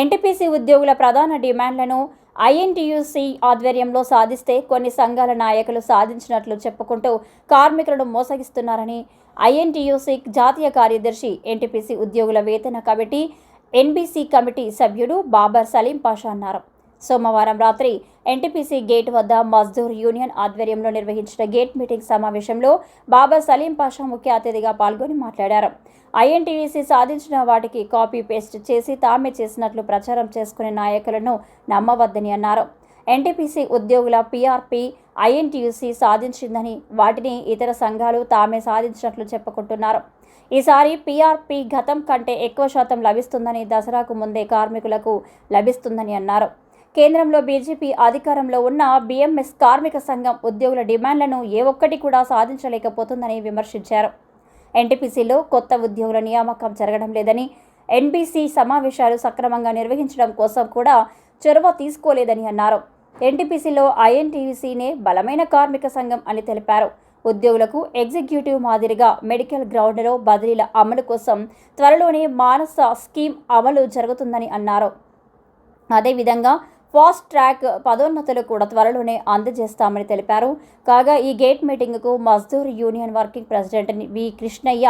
NTPC ఉద్యోగుల ప్రధాన డిమాండ్లను ఐఎన్టీయూసీ ఆధ్వర్యంలో సాధిస్తే కొన్ని సంఘాల నాయకులు సాధించినట్లు చెప్పుకుంటూ కార్మికులను మోసగిస్తున్నారని ఐఎన్టీయూసీ జాతీయ కార్యదర్శి ఎన్టీపీసీ ఉద్యోగుల వేతన కమిటీ ఎన్బీసీ కమిటీ సభ్యుడు బాబర్ సలీం పాషా అన్నారు. సోమవారం రాత్రి ఎన్టీపీసీ గేట్ వద్ద మజ్దూర్ యూనియన్ ఆధ్వర్యంలో నిర్వహించిన గేట్ మీటింగ్ సమావేశంలో బాబర్ సలీం పాషా ముఖ్య అతిథిగా పాల్గొని మాట్లాడారు. ఐఎన్టీయూసీ సాధించిన వాటికి కాపీ పేస్ట్ చేసి తామే చేసినట్లు ప్రచారం చేసుకునే నాయకులను నమ్మవద్దని అన్నారు. ఎన్టీపీసీ ఉద్యోగుల పీఆర్పీ ఐఎన్టీయూసీ సాధించిందని వాటిని ఇతర సంఘాలు తామే సాధించినట్లు చెప్పుకుంటున్నారు. ఈసారి పీఆర్పీ గతం కంటే ఎక్కువ శాతం లభిస్తుందని, దసరాకు ముందే కార్మికులకు లభిస్తుందని అన్నారు. కేంద్రంలో బీజేపీ అధికారంలో ఉన్న బీఎంఎస్ కార్మిక సంఘం ఉద్యోగుల డిమాండ్లను ఏ ఒక్కటి కూడా సాధించలేకపోతుందని విమర్శించారు. ఎన్టీపీసీలో కొత్త ఉద్యోగుల నియామకం జరగడం లేదని, ఎన్బీసీ సమావేశాలు సక్రమంగా నిర్వహించడం కోసం కూడా చొరవ తీసుకోలేదని అన్నారు. ఎన్టీపీసీలో ఐఎన్టీయూసీనే బలమైన కార్మిక సంఘం అని తెలిపారు. ఉద్యోగులకు ఎగ్జిక్యూటివ్ మాదిరిగా మెడికల్ గ్రౌండ్లో బదిలీల అమలు కోసం త్వరలోనే మానస స్కీమ్ అమలు జరుగుతుందని అన్నారు. అదేవిధంగా ఫాస్ట్ ట్రాక్ పదోన్నతులు కూడా త్వరలోనే అందజేస్తామని తెలిపారు. కాగా ఈ గేట్ మీటింగ్కు Mazdoor union working president V Krishnaiah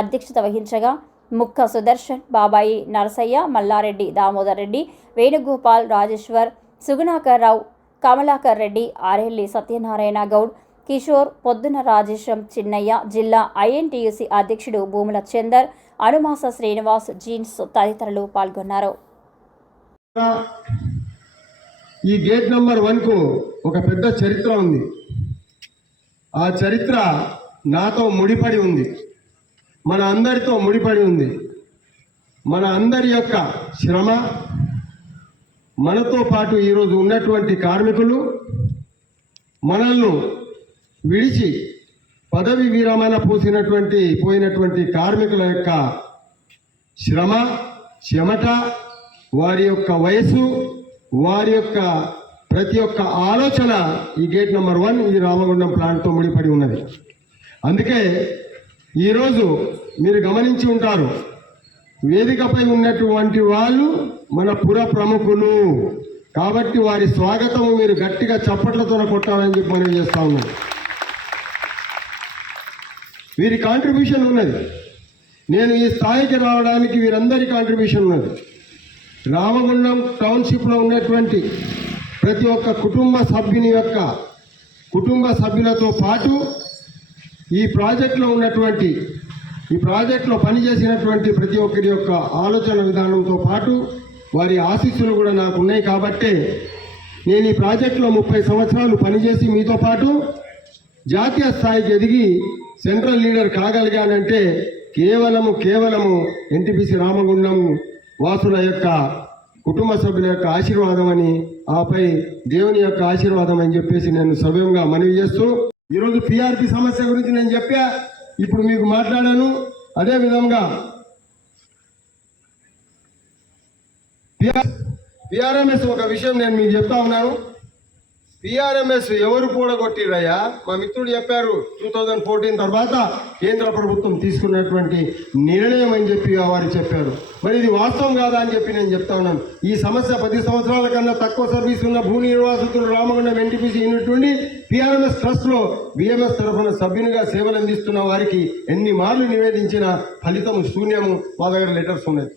అధ్యక్షత వహించగా ముక్క సుదర్శన్, బాబాయి నరసయ్య, మల్లారెడ్డి, దామోదర్ రెడ్డి, వేణుగోపాల్, రాజేశ్వర్, సుగుణాకర్ రావు, కమలాకర్ రెడ్డి, ఆరెల్లి సత్యనారాయణ గౌడ్, కిషోర్, పొద్దున రాజేశం, చిన్నయ్య, జిల్లా ఐఎన్టీయూసీ అధ్యక్షుడు భూముల చందర్, అనుమాస శ్రీనివాస్, జీన్స్ తదితరులు పాల్గొన్నారు. ఈ గేట్ నెంబర్ 1కు ఒక పెద్ద చరిత్ర ఉంది. ఆ చరిత్ర నాతో ముడిపడి ఉంది, మన అందరితో ముడిపడి ఉంది. మన అందరి యొక్క శ్రమ, మనతో పాటు ఈరోజు ఉన్నటువంటి కార్మికులు, మనల్ని విడిచి పదవి విరమణ పోయినటువంటి కార్మికుల యొక్క శ్రమ, చెమట, వారి యొక్క వయసు, వారి యొక్క ప్రతి ఒక్క ఆలోచన ఈ గేట్ నెంబర్ 1 ఈ రామగుండం ప్లాంట్తో ముడిపడి ఉన్నది. అందుకే ఈరోజు మీరు గమనించి ఉంటారు, వేదికపై ఉన్నటువంటి వాళ్ళు మన పుర ప్రముఖులు కాబట్టి వారి స్వాగతం మీరు గట్టిగా చప్పట్లతో కొట్టాలని చెప్పి మనం చేస్తా ఉన్నాం. వీరి కాంట్రిబ్యూషన్ ఉన్నది. నేను ఈ స్థాయికి రావడానికి వీరందరి కాంట్రిబ్యూషన్ ఉన్నది. రామగుండం టౌన్షిప్లో ఉన్నటువంటి ప్రతి ఒక్క కుటుంబ సభ్యులతో పాటు ఈ ప్రాజెక్టులో పనిచేసినటువంటి ప్రతి ఒక్కరి యొక్క ఆలోచన విధానంతో పాటు వారి ఆశీస్సులు కూడా నాకు ఉన్నాయి. కాబట్టే నేను ఈ ప్రాజెక్టులో 30 సంవత్సరాలు పనిచేసి మీతో పాటు జాతీయ స్థాయికి ఎదిగి సెంట్రల్ లీడర్ కాగలిగానంటే కేవలము ఎన్టీపీసీ రామగుండం వాసుల యొక్క కుటుంబ సభ్యుల యొక్క ఆశీర్వాదం అని, ఆపై దేవుని యొక్క ఆశీర్వాదం అని చెప్పేసి నేను సవ్యంగా మనవి చేస్తూ, ఈరోజు పీఆర్పీ సమస్య గురించి నేను చెప్పా, ఇప్పుడు మీకు మాట్లాడాను. అదేవిధంగా పిఆర్ఎంఎస్ ఒక విషయం నేను మీకు చెప్తా ఉన్నాను. పిఆర్ఎంఎస్ ఎవరు కూడగొట్టిరయ్యా? మా మిత్రుడు చెప్పారు 2014 తర్వాత కేంద్ర ప్రభుత్వం తీసుకున్నటువంటి నిర్ణయం అని చెప్పి వారు చెప్పారు. మరి ఇది వాస్తవం కాదా అని చెప్పి నేను చెప్తా ఉన్నాను. ఈ సమస్య 10 సంవత్సరాల కన్నా తక్కువ సర్వీస్ ఉన్న భూ నిర్వాసితులు రామగుండం ఎన్టీపీసీ యూనిట్ నుండి పిఆర్ఎంఎస్ ట్రస్ట్లో బిఎంఎస్ తరఫున సభ్యునిగా సేవలు అందిస్తున్న వారికి ఎన్ని మార్లు నివేదించిన ఫలితం శూన్యము. మా దగ్గర లెటర్స్ ఉన్నాయి.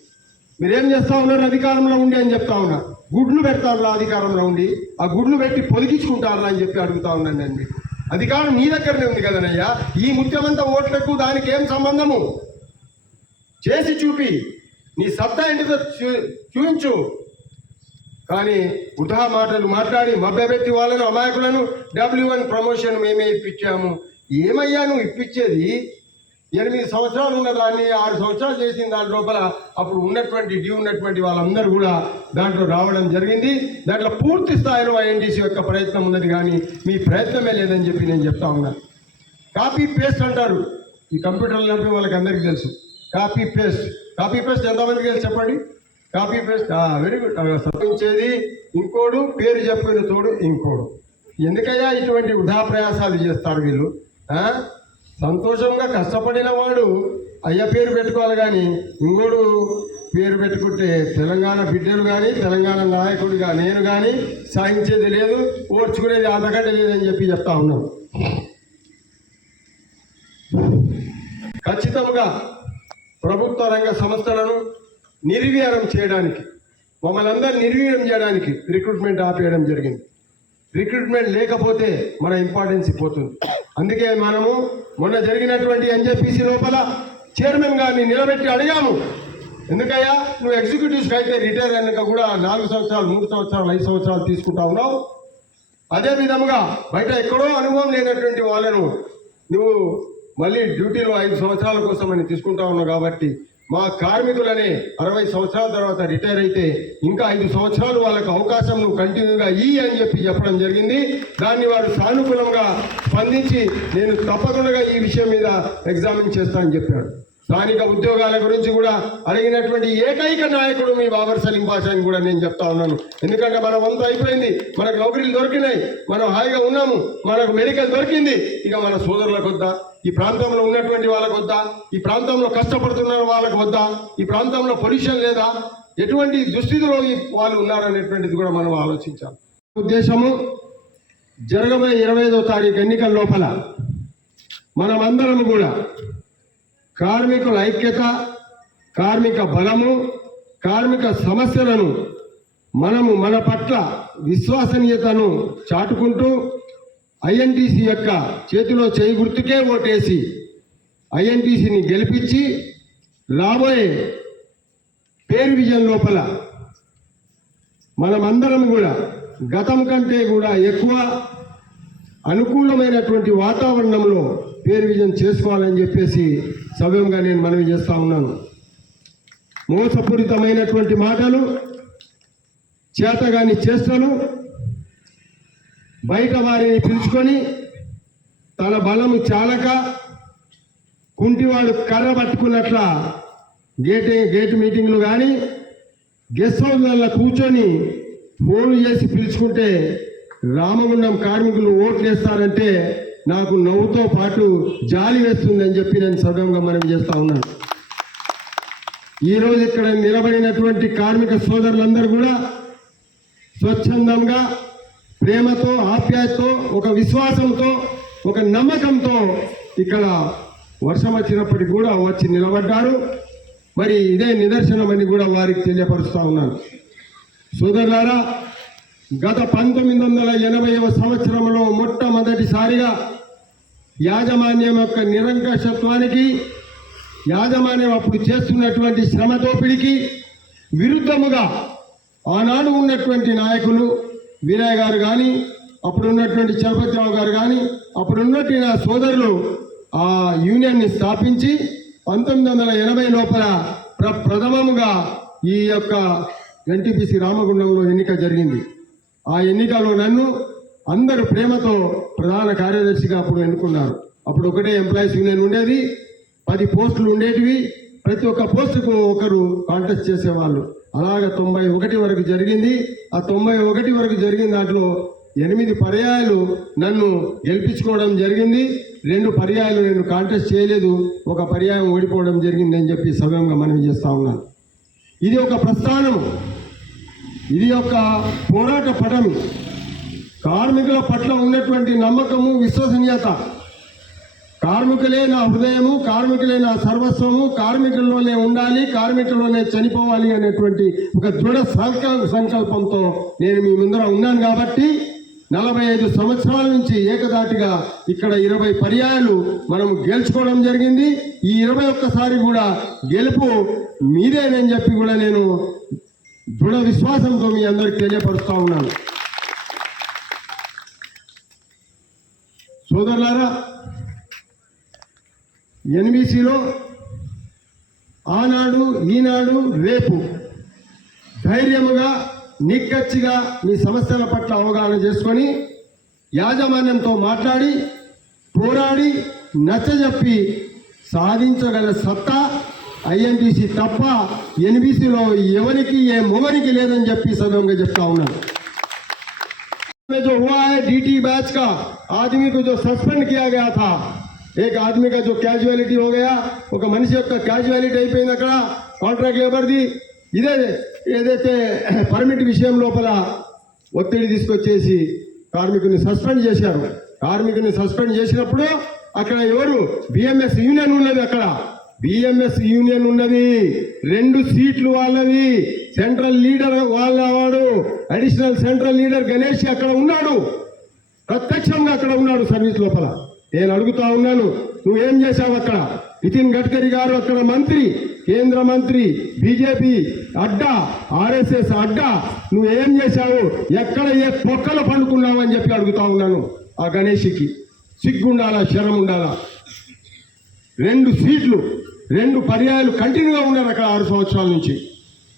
మీరేం చేస్తూ ఉన్నారు? అధికారంలో ఉండి అని చెప్తా ఉన్నా. గుడ్లు పెడతారులా అధికారంలో ఉండి, ఆ గుడ్లు పెట్టి పొదిగించుకుంటారులా అని చెప్పి అడుగుతా ఉన్నాను నేను మీకు. అధికారం నీ దగ్గరనే ఉంది కదనయ్యా. ఈ ముఖ్యమంతా ఓట్లకు దానికి ఏం సంబంధము? చేసి చూపి, నీ సత్తా ఏంటిదో చూపించు. కానీ ఉదా మాటలు మాట్లాడి మభ్యపెట్టి వాళ్ళను, అమాయకులను W1 ప్రమోషన్ మేమే ఇప్పించాము. ఏమయ్యా నువ్వు ఇప్పించేది? 8 సంవత్సరాలు ఉన్న దాన్ని 6 సంవత్సరాలు చేసిన దాని లోపల అప్పుడు ఉన్నటువంటి వాళ్ళందరూ కూడా దాంట్లో రావడం జరిగింది. దాంట్లో పూర్తి స్థాయిలో ఐఎన్టీసీ యొక్క ప్రయత్నం ఉన్నది, కానీ మీ ప్రయత్నమే లేదని చెప్పి నేను చెప్తా ఉన్నాను. కాపీ పేస్ట్ అంటారు. ఈ కంప్యూటర్లు నడిపే వాళ్ళకి అందరికీ తెలుసు. కాపీ పేస్ట్ ఎంతమందికి తెలుసు చెప్పండి? Copy paste very good. సత్యించేది ఇంకోడు, పేరు చెప్పిన తోడు ఇంకోడు. ఎందుకయ్యా ఇటువంటి వృధా ప్రయాసాలు చేస్తారు వీళ్ళు? సంతోషంగా కష్టపడిన వాడు అయ్య పేరు పెట్టుకోవాలి, కానీ ఇంకోడు పేరు పెట్టుకుంటే తెలంగాణ బిడ్డలు కానీ తెలంగాణ నాయకుడిగా నేను కానీ సాధించేది లేదు, ఓర్చుకునేది అంతకంటే లేదని చెప్పి చెప్తా ఉన్నాం. ఖచ్చితంగా ప్రభుత్వ రంగ సంస్థలను నిర్వీర్యం చేయడానికి, మమ్మల్ని అందరూ నిర్వీర్యం చేయడానికి రిక్రూట్మెంట్ ఆపేయడం జరిగింది. రిక్రూట్మెంట్ లేకపోతే మన ఇంపార్టెన్స్ పోతుంది. అందుకే మనము మొన్న జరిగినటువంటి ఎన్జేపీసీ లోపల చైర్మన్ గారిని నిలబెట్టి అడిగాము, ఎందుకయ్యా నువ్వు ఎగ్జిక్యూటివ్స్కి అయితే రిటైర్ అయినాక కూడా 4 సంవత్సరాలు 3 సంవత్సరాలు 5 సంవత్సరాలు తీసుకుంటా ఉన్నావు, అదే విధముగా బయట ఎక్కడో అనుభవం లేనటువంటి వాళ్ళను నువ్వు మళ్ళీ డ్యూటీలో 5 సంవత్సరాల కోసం అని తీసుకుంటా ఉన్నావు. కాబట్టి మా కార్మికులనే 60 సంవత్సరాల తర్వాత రిటైర్ అయితే ఇంకా 5 సంవత్సరాలు వాళ్ళకు అవకాశం నువ్వు కంటిన్యూగా అని చెప్పడం జరిగింది. దాన్ని వారు సానుకూలంగా స్పందించి నేను తప్పకుండా ఈ విషయం మీద ఎగ్జామిన్ చేస్తానని చెప్పాడు. స్థానిక ఉద్యోగాల గురించి కూడా అడిగినటువంటి ఏకైక నాయకుడు మీ బాబర్ సలీం బాషా అని కూడా నేను చెప్తా ఉన్నాను. ఎందుకంటే మన వంతు అయిపోయింది, మనకు నౌకరీలు దొరికినాయి, మనం హాయిగా ఉన్నాము, మనకు మెడికల్ దొరికింది. ఇక మన సోదరులకు వద్దా, ఈ ప్రాంతంలో ఉన్నటువంటి వాళ్ళకు వద్దా, ఈ ప్రాంతంలో కష్టపడుతున్న వాళ్ళకు వద్దా, ఈ ప్రాంతంలో పొల్యూషన్ లేదా, ఎటువంటి దుస్థితిలో వాళ్ళు ఉన్నారనేటువంటిది కూడా మనం ఆలోచించాలి. ఉద్దేశము జరగబోయే 25వ తారీఖు ఎన్నికల లోపల మనమందరం కూడా కార్మికుల ఐక్యత, కార్మిక బలము, కార్మిక సమస్యలను మనము మన పట్ల విశ్వసనీయతను చాటుకుంటూ ఐఎన్టీసీ యొక్క చేతిలో చేయి గుర్తుకే ఓటేసి ఐఎన్టీసీని గెలిపించి రాబోయే పేరు విజన్ లోపల మనమందరం కూడా గతం కంటే కూడా ఎక్కువ అనుకూలమైనటువంటి వాతావరణంలో పేరు విజన్ చేసుకోవాలని చెప్పేసి సవ్యంగా నేను మనవి చేస్తూ ఉన్నాను. మోసపూరితమైనటువంటి మాటలు, చేతగాని చేష్టలు, బయట వారిని పిలుచుకొని తన బలము చాలక కుంటివాడు కర్ర పట్టుకున్నట్ల గేట్ మీటింగ్లు కానీ గెస్ట్ హౌస్లలో కూర్చొని ఫోన్లు చేసి పిలుచుకుంటే రామగుండం కార్మికులు ఓట్లు వేస్తారంటే నాకు నవ్వుతో పాటు జాలి వేస్తుందని చెప్పి నేను సవ్యంగా మనం చేస్తా ఉన్నాను. ఈరోజు ఇక్కడ నిలబడినటువంటి కార్మిక సోదరులందరూ కూడా స్వచ్ఛందంగా, ప్రేమతో, ఆప్యాయతతో, ఒక విశ్వాసంతో, ఒక నమ్మకంతో ఇక్కడ వర్షం వచ్చినప్పటికీ కూడా వచ్చి నిలబడ్డారు. మరి ఇదే నిదర్శనమని కూడా వారికి తెలియపరుస్తూ ఉన్నాను. సోదరులారా, గత 1980వ సంవత్సరంలో మొట్టమొదటిసారిగా యాజమాన్యం యొక్క నిరంకుశత్వానికి, యాజమాన్యం అప్పుడు చేస్తున్నటువంటి శ్రమ దోపిడీకి విరుద్ధముగా ఆనాడు ఉన్నటువంటి నాయకులు వీరయ్య గారు కానీ, అప్పుడు ఉన్నటువంటి చలపతిరావు గారు కానీ, అప్పుడు ఉన్నటువంటి నా సోదరులు ఆ యూనియన్ని స్థాపించి 1980 లోపల ప్రథమముగా ఈ యొక్క ఎన్టీపీసీ రామగుండంలో ఎన్నిక జరిగింది. ఆ ఎన్నికలో నన్ను అందరూ ప్రేమతో ప్రధాన కార్యదర్శిగా అప్పుడు ఎన్నుకున్నారు. అప్పుడు ఒకటే ఎంప్లాయీస్ యూనియన్ ఉండేది, 10 పోస్టులు ఉండేటివి, ప్రతి ఒక్క పోస్టుకు ఒకరు కాంటెస్ట్ చేసేవాళ్ళు. అలాగ 91 వరకు జరిగింది. ఆ 91 వరకు జరిగిన దాంట్లో 8 పర్యాయాలు నన్ను గెలిపించుకోవడం జరిగింది. 2 పర్యాయాలు నేను కాంటెస్ట్ చేయలేదు, ఒక పర్యాయం ఓడిపోవడం జరిగింది అని చెప్పి సవ్యంగా మనవి చేస్తా ఉన్నాను. ఇది ఒక ప్రస్థానం, ఇది ఒక పోరాట పటం. కార్మికుల పట్ల ఉన్నటువంటి నమ్మకము, విశ్వసనీయత, కార్మికులే నా హృదయము, కార్మికులే నా సర్వస్వము, కార్మికుల్లోనే ఉండాలి, కార్మికుల్లోనే చనిపోవాలి అనేటువంటి ఒక దృఢ సంకల్పంతో నేను మీ ముందర ఉన్నాను. కాబట్టి 45 సంవత్సరాల నుంచి ఏకదాటిగా ఇక్కడ 20 పర్యాయాలు మనం గెలుచుకోవడం జరిగింది. ఈ 21సారి కూడా గెలుపు మీదేనని చెప్పి కూడా నేను దృఢ విశ్వాసంతో మీ అందరికి తెలియపరుస్తూ ఉన్నాను. సోదరులారా, ఎన్బీసీలో ఆనాడు, ఈనాడు, రేపు ధైర్యముగా, నిక్కచ్చిగా మీ సమస్యల పట్ల అవగాహన చేసుకొని యాజమాన్యంతో మాట్లాడి, పోరాడి, నచ్చజెప్పి సాధించగల సత్తా ఐఎన్టీసీ తప్ప ఎన్బీసీలో ఎవరికి ఏ మొగనికి లేదని చెప్పి సవ్యంగా చెప్తా ఉన్నాను. जो हुआ है डीटी बैच का आदमी को जो सस्पेंड किया गया था, एक आदमी का जो कैजुअलिटी हो गया, ఒక మనిషి యొక్క క్యాజువాలిటీ అయిపోయింది. అక్కడ కాంట్రాక్ట్ లేబర్ది ఏదైతే పర్మిట్ విషయం లోపల ఒత్తిడి తీసుకొచ్చేసి కార్మికుని సస్పెండ్ చేశారు. కార్మికుని సస్పెండ్ చేసినప్పుడు అక్కడ ఎవరు బిఎంఎస్ యూనియన్ ఉన్నది, అక్కడ బిఎంఎస్ యూనియన్ ఉన్నది, 2 సీట్లు వాళ్ళవి, సెంట్రల్ లీడర్ వాడు, అడిషనల్ సెంట్రల్ లీడర్ గణేష్ అక్కడ ఉన్నాడు, ప్రత్యక్షంగా అక్కడ ఉన్నాడు సర్వీస్ లోపల. నేను అడుగుతా ఉన్నాను, నువ్వేం చేశావు అక్కడ? నితిన్ గడ్కరీ గారు అక్కడ మంత్రి, కేంద్ర మంత్రి, బీజేపీ అడ్డా, ఆర్ఎస్ఎస్ అడ్డా, నువ్వేం చేశావు? ఎక్కడ ఏ పొక్కలు పండుకున్నావు అని చెప్పి అడుగుతా ఉన్నాను. ఆ గణేష్కి సిగ్గుండాలా, శరం ఉండాలా? 2 సీట్లు 2 పర్యాయాలు కంటిన్యూగా ఉన్నారు అక్కడ 6 సంవత్సరాల నుంచి.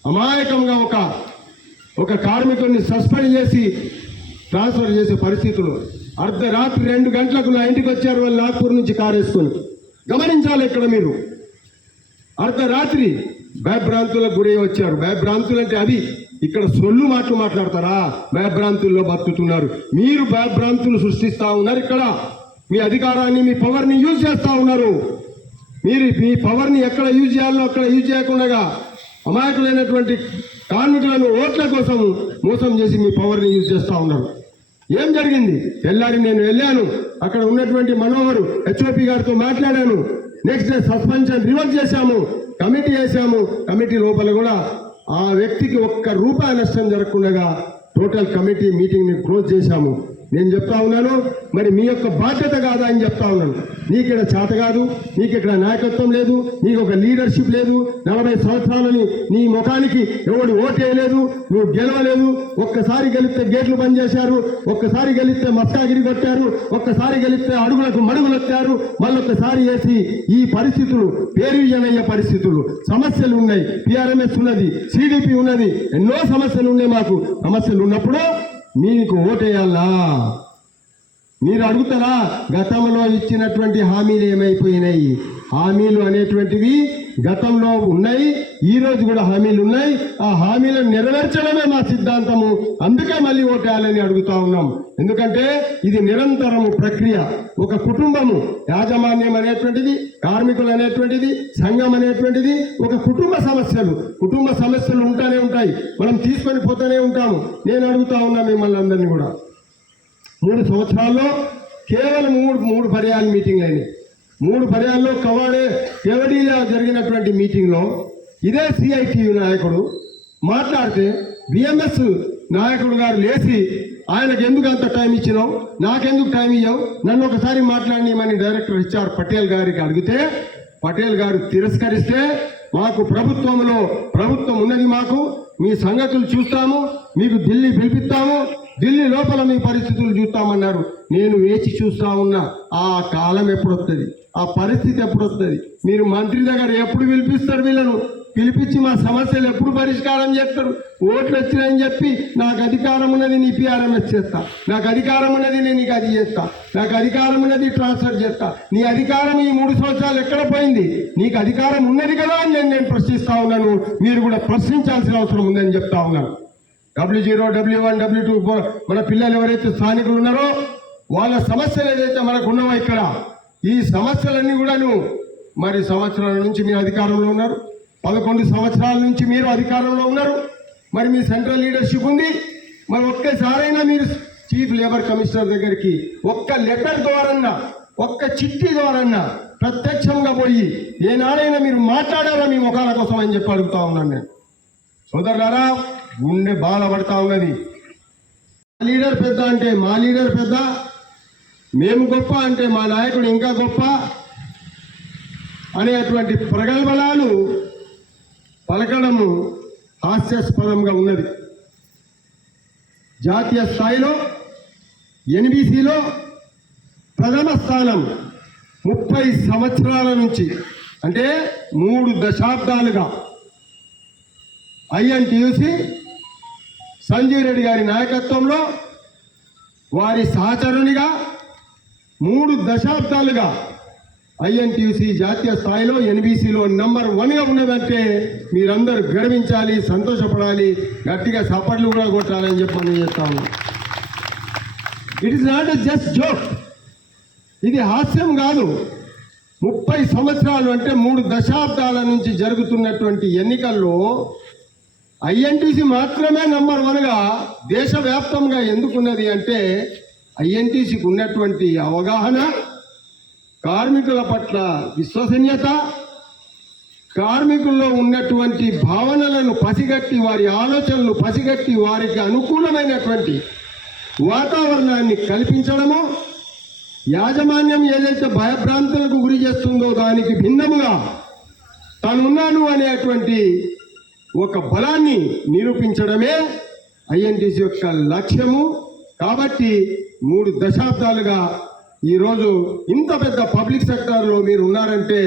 అమాయకంగా ఒక కార్మికుడిని సస్పెండ్ చేసి ట్రాన్స్ఫర్ చేసే పరిస్థితులు. అర్ధరాత్రి 2 గంటలకు నా ఇంటికి వచ్చారు వాళ్ళు నాగ్పూర్ నుంచి కారు వేసుకొని. గమనించాలి ఇక్కడ మీరు, అర్ధరాత్రి భయభ్రాంతులకు గురై వచ్చారు. భయభ్రాంతులు అంటే అది ఇక్కడ సొల్లు మాట్లాడతారా? భయభ్రాంతుల్లో బతుకుతున్నారు. మీరు భయభ్రాంతులు సృష్టిస్తూ ఉన్నారు. ఇక్కడ మీ అధికారాన్ని, మీ పవర్ని యూజ్ చేస్తూ ఉన్నారు. మీరు మీ పవర్ని ఎక్కడ యూజ్ చేయాలో అక్కడ యూజ్ చేయకుండా అమాయకులైనటువంటి కార్మికులను ఓట్ల కోసం మోసం చేసి మీ పవర్ని యూజ్ చేస్తూ ఉన్నారు. ఏం జరిగింది? తెల్లారి నేను వెళ్ళాను, అక్కడ ఉన్నటువంటి మనోహర్ హెచ్ఓపి గారితో మాట్లాడాను. నెక్స్ట్ డే సస్పెన్షన్ రివర్స్ చేశాము, కమిటీ వేసాము. కమిటీ లోపల కూడా ఆ వ్యక్తికి ₹1 నష్టం జరగకుండా టోటల్ కమిటీ మీటింగ్ని క్లోజ్ చేశాము. నేను చెప్తా ఉన్నాను, మరి మీ యొక్క బాధ్యత కాదా అని చెప్తా ఉన్నాను. నీకు ఇక్కడ చేత కాదు, నీకు ఇక్కడ నాయకత్వం లేదు, నీకు ఒక లీడర్షిప్ లేదు. 40 సంవత్సరాలని నీ ముఖానికి ఎవడు ఓటేయలేదు, నువ్వు గెలవలేదు. ఒక్కసారి గెలిస్తే గేట్లు బంద్ చేశారు, ఒక్కసారి గెలిస్తే మస్కాగిరి కొట్టారు, ఒక్కసారి గెలిస్తే అడుగులకు మడుగులొచ్చారు, మళ్ళొక్కసారి వేసి ఈ పరిస్థితులు పేరుజనయ్యే పరిస్థితులు, సమస్యలు ఉన్నాయి. పిఆర్ఎంఎస్ ఉన్నది, సిడిపి ఉన్నది, ఎన్నో సమస్యలు ఉన్నాయి. మాకు సమస్యలు ఉన్నప్పుడు మీకు ఓటేయాలా? మీరు అడుగుతారా? గతంలో ఇచ్చినటువంటి హామీలు ఏమైపోయినాయి? హామీలు అనేటువంటివి గతంలో ఉన్నాయి, ఈ రోజు కూడా హామీలు ఉన్నాయి. ఆ హామీలను నెరవేర్చడమే మా సిద్ధాంతము. అందుకే మళ్ళీ ఓటేయాలని అడుగుతా ఉన్నాం. ఎందుకంటే ఇది నిరంతరము ప్రక్రియ. ఒక కుటుంబము, యాజమాన్యం అనేటువంటిది, కార్మికులు అనేటువంటిది, సంఘం అనేటువంటిది ఒక కుటుంబ సమస్యలు ఉంటానే ఉంటాయి. మనం తీసుకొని పోతూనే ఉంటాము. నేను అడుగుతా ఉన్నా మిమ్మల్ని అందరినీ కూడా, 3 సంవత్సరాల్లో కేవలం మూడు పర్యాయాలు మీటింగ్లు అయినాయి. 3 పర్యాయాల్లో కేవడీలో జరిగినటువంటి మీటింగ్లో ఇదే సిఐటియు నాయకుడు మాట్లాడితే బిఎంఎస్ నాయకుడు గారు లేచి, ఆయనకు ఎందుకు అంత టైం ఇచ్చినావు, నాకెందుకు టైం ఇవ్వవు, నన్ను ఒకసారి మాట్లాడినమని డైరెక్టర్ హెచ్ఆర్ పటేల్ గారికి అడిగితే, పటేల్ గారు తిరస్కరిస్తే, మాకు ప్రభుత్వం ఉన్నది, మాకు మీ సంగతులు చూస్తాము, మీకు ఢిల్లీ పిలిపిస్తాము, ఢిల్లీ లోపల మీ పరిస్థితులు చూస్తామన్నారు. నేను వేచి చూస్తా ఉన్నా. ఆ కాలం ఎప్పుడు వస్తుంది, ఆ పరిస్థితి ఎప్పుడు వస్తుంది? మీరు మంత్రి దగ్గర ఎప్పుడు పిలిపిస్తారు? వీళ్ళను పిలిపించి మా సమస్యలు ఎప్పుడు పరిష్కారం చేస్తారు? ఓట్లు వచ్చినాయని చెప్పి నాకు అధికారం ఉన్నది, నీ పిఆర్ఎంఎస్ చేస్తా, నాకు అధికారం ఉన్నది, నేను నీకు అది చేస్తా, నాకు అధికారం ఉన్నది, ట్రాన్స్ఫర్ చేస్తా. నీ అధికారం ఈ 3 సంవత్సరాలు ఎక్కడ పోయింది? నీకు అధికారం ఉన్నది కదా అని నేను ప్రశ్నిస్తా ఉన్నాను. మీరు కూడా ప్రశ్నించాల్సిన అవసరం ఉందని చెప్తా ఉన్నాను. W0, W1, W2 మన పిల్లలు ఎవరైతే స్థానికులు ఉన్నారో వాళ్ళ సమస్యలు ఏదైతే మనకు ఉన్నావో ఇక్కడ, ఈ సమస్యలన్నీ కూడాను మరి సంవత్సరాల నుంచి మీరు అధికారంలో ఉన్నారు, 11 సంవత్సరాల నుంచి మీరు అధికారంలో ఉన్నారు. మరి మీ సెంట్రల్ లీడర్షిప్ ఉంది. మరి ఒక్కసారైనా మీరు చీఫ్ లేబర్ కమిషనర్ దగ్గరికి ఒక్క లెటర్ ద్వారా, ఒక్క చిట్టి ద్వారా ప్రత్యక్షంగా పోయి ఏనాడైనా మీరు మాట్లాడారా మీ ముఖాల కోసం అని చెప్పి అడుగుతా ఉన్నాను నేను. సోదరులారా, గుండె బాధ పడతా ఉన్నది. మా లీడర్ పెద్ద అంటే మా లీడర్ పెద్ద, మేము గొప్ప అంటే మా నాయకుడు ఇంకా గొప్ప అనేటువంటి ప్రగల్భాలు పలకడము హాస్యాస్పదంగా ఉన్నది. జాతీయ స్థాయిలో ఎన్బీసీలో ప్రథమ స్థానం 30 సంవత్సరాల నుంచి, అంటే 3 దశాబ్దాలుగా ఐఎన్టీయూసీ సంజీవ్ రెడ్డి గారి నాయకత్వంలో వారి సహచరునిగా 3 దశాబ్దాలుగా ఐఎన్టీయూసీ జాతీయ స్థాయిలో ఎన్బీసీలో నంబర్ 1గా ఉన్నదంటే మీరందరూ గర్వించాలి, సంతోషపడాలి, గట్టిగా సపర్లు కూడా కొట్టాలని చెప్పి నేను చెప్తా ఉన్నాను. It is not a just joke. ఇది హాస్యం కాదు. 30 సంవత్సరాలు అంటే 3 దశాబ్దాల నుంచి జరుగుతున్నటువంటి ఎన్నికల్లో ఐఎన్టీసీ మాత్రమే నంబర్ 1గా దేశవ్యాప్తంగా ఎందుకున్నది అంటే ఐఎన్టీసీకి ఉన్నటువంటి అవగాహన, కార్మికుల పట్ల విశ్వసనీయత, కార్మికుల్లో ఉన్నటువంటి భావనలను పసిగట్టి వారి ఆలోచనలు పసిగట్టి వారికి అనుకూలమైనటువంటి వాతావరణాన్ని కల్పించడము, యాజమాన్యం ఏదైతే భయభ్రాంతులకు గురి చేస్తుందో దానికి భిన్నముగా తానున్నాను అనేటువంటి ఒక బలాన్ని నిరూపించడమే ఐఎన్టీసీ యొక్క లక్ష్యము. కాబట్టి 3 దశాబ్దాలుగా ఈరోజు ఇంత పెద్ద పబ్లిక్ సెక్టార్లో మీరు ఉన్నారంటే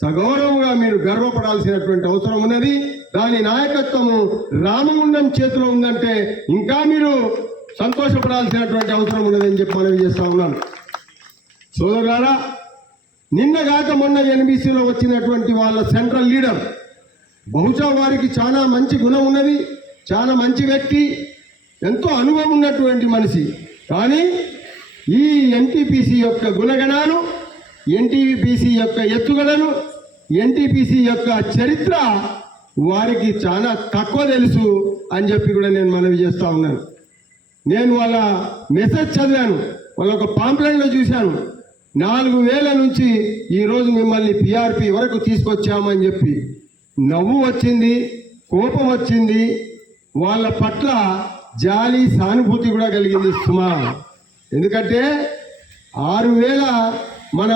సగౌరవంగా మీరు గర్వపడాల్సినటువంటి అవసరం ఉన్నది. దాని నాయకత్వము రామగుండం చేతిలో ఉందంటే ఇంకా మీరు సంతోషపడాల్సినటువంటి అవసరం ఉన్నదని చెప్పి మనం చేస్తా ఉన్నాను. సోదరులారా, నిన్నగాక మొన్న ఎన్బీసీలో వచ్చినటువంటి వాళ్ళ సెంట్రల్ లీడర్ బహుశా వారికి చాలా మంచి గుణం ఉన్నది, చాలా మంచి వ్యక్తి, ఎంతో అనుభవం ఉన్నటువంటి మనిషి. కానీ ఈ ఎన్టీపీసీ యొక్క గుణగణాలు, ఎన్టీపీసీ యొక్క ఎత్తుగడలు, ఎన్టీపీసీ యొక్క చరిత్ర వారికి చాలా తక్కువ తెలుసు అని చెప్పి కూడా నేను మనవి చేస్తూ ఉన్నాను. నేను వాళ్ళ మెసేజ్ చదివాను, వాళ్ళ ఒక పాంప్లెట్లో చూశాను. 4000 నుంచి ఈరోజు మిమ్మల్ని పిఆర్పి వరకు తీసుకొచ్చామని చెప్పి నవ్వు వచ్చింది, కోపం వచ్చింది, వాళ్ళ పట్ల జాలి సానుభూతి కూడా కలిగింది సుమా. ఎందుకంటే 6000 మన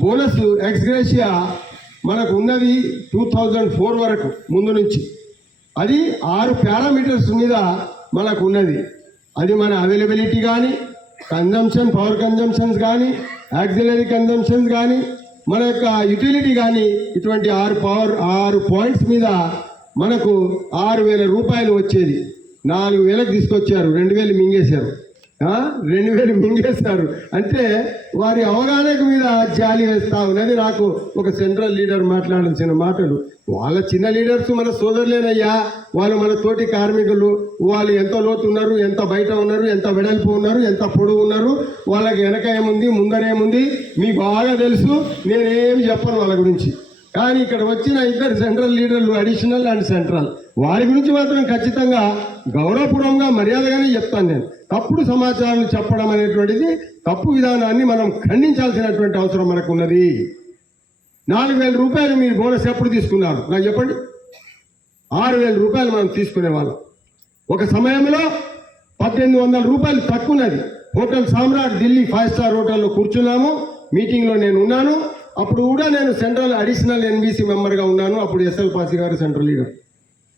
బోనస్ ఎక్స్గ్రేషియా మనకు ఉన్నది 2004 వరకు ముందు నుంచి. అది 6 పారామీటర్స్ మీద మనకు ఉన్నది. అది మన అవైలబిలిటీ కానీ, కన్జంప్షన్, పవర్ కన్జంప్షన్స్ కానీ, యాక్సిలరీ కన్జంప్షన్స్ కానీ, మన యొక్క యూటిలిటీ కానీ, ఇటువంటి 6 పాయింట్స్ మీద మనకు 6000 రూపాయలు వచ్చేది. 4000కి తీసుకొచ్చారు, 2000 మింగేశారు. 2000 మింగేశారు అంటే వారి అవగాహన మీద జాలి వేస్తా ఉన్నది. నాకు ఒక సెంట్రల్ లీడర్ మాట్లాడాల్సిన మాటలు, వాళ్ళ చిన్న లీడర్స్ మన సోదరులేనయ్యా, వాళ్ళు మన తోటి కార్మికులు, వాళ్ళు ఎంత లోతు ఉన్నారు, ఎంత బయట ఉన్నారు, ఎంత వెడల్పు ఉన్నారు, ఎంత పొడుగు ఉన్నారు, వాళ్ళకి వెనక ఏముంది ముందరేముంది మీకు బాగా తెలుసు. నేనేం చెప్పను వాళ్ళ గురించి. కానీ ఇక్కడ వచ్చిన 2 సెంట్రల్ లీడర్లు, అడిషనల్ అండ్ సెంట్రల్, వారి గురించి మాత్రం ఖచ్చితంగా గౌరవపూర్వకంగా మర్యాదగానే చెప్తాను. నేను తప్పుడు సమాచారాలు చెప్పడం అనేటువంటిది తప్పు విధానాన్ని మనం ఖండించాల్సినటువంటి అవసరం మనకు ఉన్నది. 4000 రూపాయలు మీరు బోనస్ ఎప్పుడు తీసుకున్నారు నాకు చెప్పండి? 6000 రూపాయలు మనం తీసుకునేవాళ్ళం. ఒక సమయంలో 1800 రూపాయలు తక్కువన్నది. హోటల్ సామ్రాట్ ఢిల్లీ 5 స్టార్ హోటల్లో కూర్చున్నాము, మీటింగ్లో నేను ఉన్నాను. అప్పుడు కూడా నేను సెంట్రల్ అడిషనల్ ఎన్బీసీ మెంబర్గా ఉన్నాను. అప్పుడు ఎస్ఎల్ పాసి గారు సెంట్రల్ లీడర్.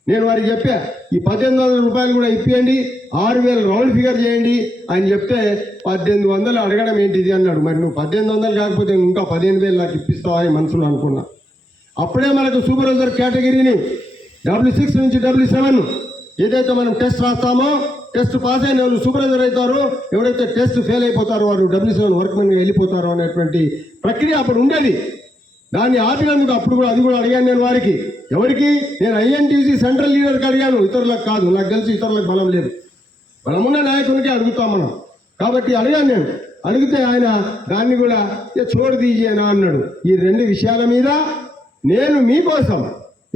నేను వారికి చెప్పా, ఈ 1800 రూపాయలు కూడా ఇప్పియండి, 6000 రౌండ్ ఫిగర్ చేయండి అని చెప్తే 1800 అడగడం ఏంటిది అన్నాడు. మరి నువ్వు 1800 కాకపోతే ఇంకా 15000 నాకు ఇప్పిస్తావా అని మనసులో అనుకున్నా. అప్పుడే మనకు సూపర్వైజర్ కేటగిరీని W6 నుంచి W7 ఏదైతే మనం టెస్ట్ రాస్తామో, టెస్ట్ పాస్ అయిన వాళ్ళు సూపర్వైజర్ అవుతారో, ఎవరైతే టెస్ట్ ఫెయిల్ అయిపోతారో వారు W7 వర్క్మెన్గా వెళ్ళిపోతారో అనేటువంటి ప్రక్రియ అప్పుడు ఉండేది. దాన్ని ఆపినందుకు అప్పుడు కూడా అది కూడా అడిగాను నేను వారికి. ఎవరికి? నేను ఐఎన్టీసీ సెంట్రల్ లీడర్కి అడిగాను, ఇతరులకు కాదు. నాకు తెలిసి ఇతరులకు బలం లేదు, బలమున్న నాయకునికి అడుగుతాం మనం. కాబట్టి అడిగాను నేను. అడిగితే ఆయన దాన్ని కూడా చోటు తీసేనా అన్నాడు. ఈ 2 విషయాల మీద నేను మీకోసం,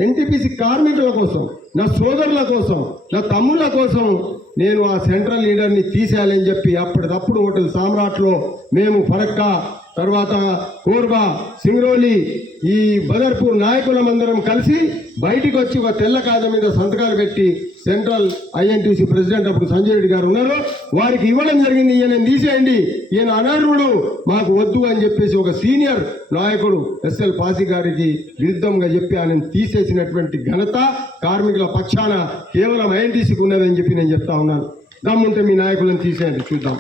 ఎన్టీపీసీ కార్మికుల కోసం, నా సోదరుల కోసం, నా తమ్ముళ్ళ కోసం నేను ఆ సెంట్రల్ లీడర్ని తీసేయాలని చెప్పి అప్పటికప్పుడు హోటల్ సామ్రాట్లో మేము ఫరక్కా, తర్వాత కోర్బా, సింగ్రోలి, ఈ బదర్పూర్ నాయకులమందరం కలిసి బయటికి వచ్చి ఒక తెల్ల కాగితం మీద సంతకాలు పెట్టి సెంట్రల్ ఐఎన్టీసీ ప్రెసిడెంట్ అప్పుడు సంజయ్ రెడ్డి గారు ఉన్నారు, వారికి ఇవ్వడం జరిగింది. ఈయన తీసేయండి, ఈయన అనర్హుడు, మాకు వద్దు అని చెప్పేసి ఒక సీనియర్ నాయకుడు ఎస్ఎల్ పాసి గారికి విరుద్ధంగా చెప్పి ఆయన తీసేసినటువంటి ఘనత కార్మికుల పక్షాన కేవలం ఐఎన్టీసీకి ఉన్నదని చెప్పి నేను చెప్తా ఉన్నాను. దమ్ముంటే మీ నాయకులను తీసేయండి, చూద్దాం.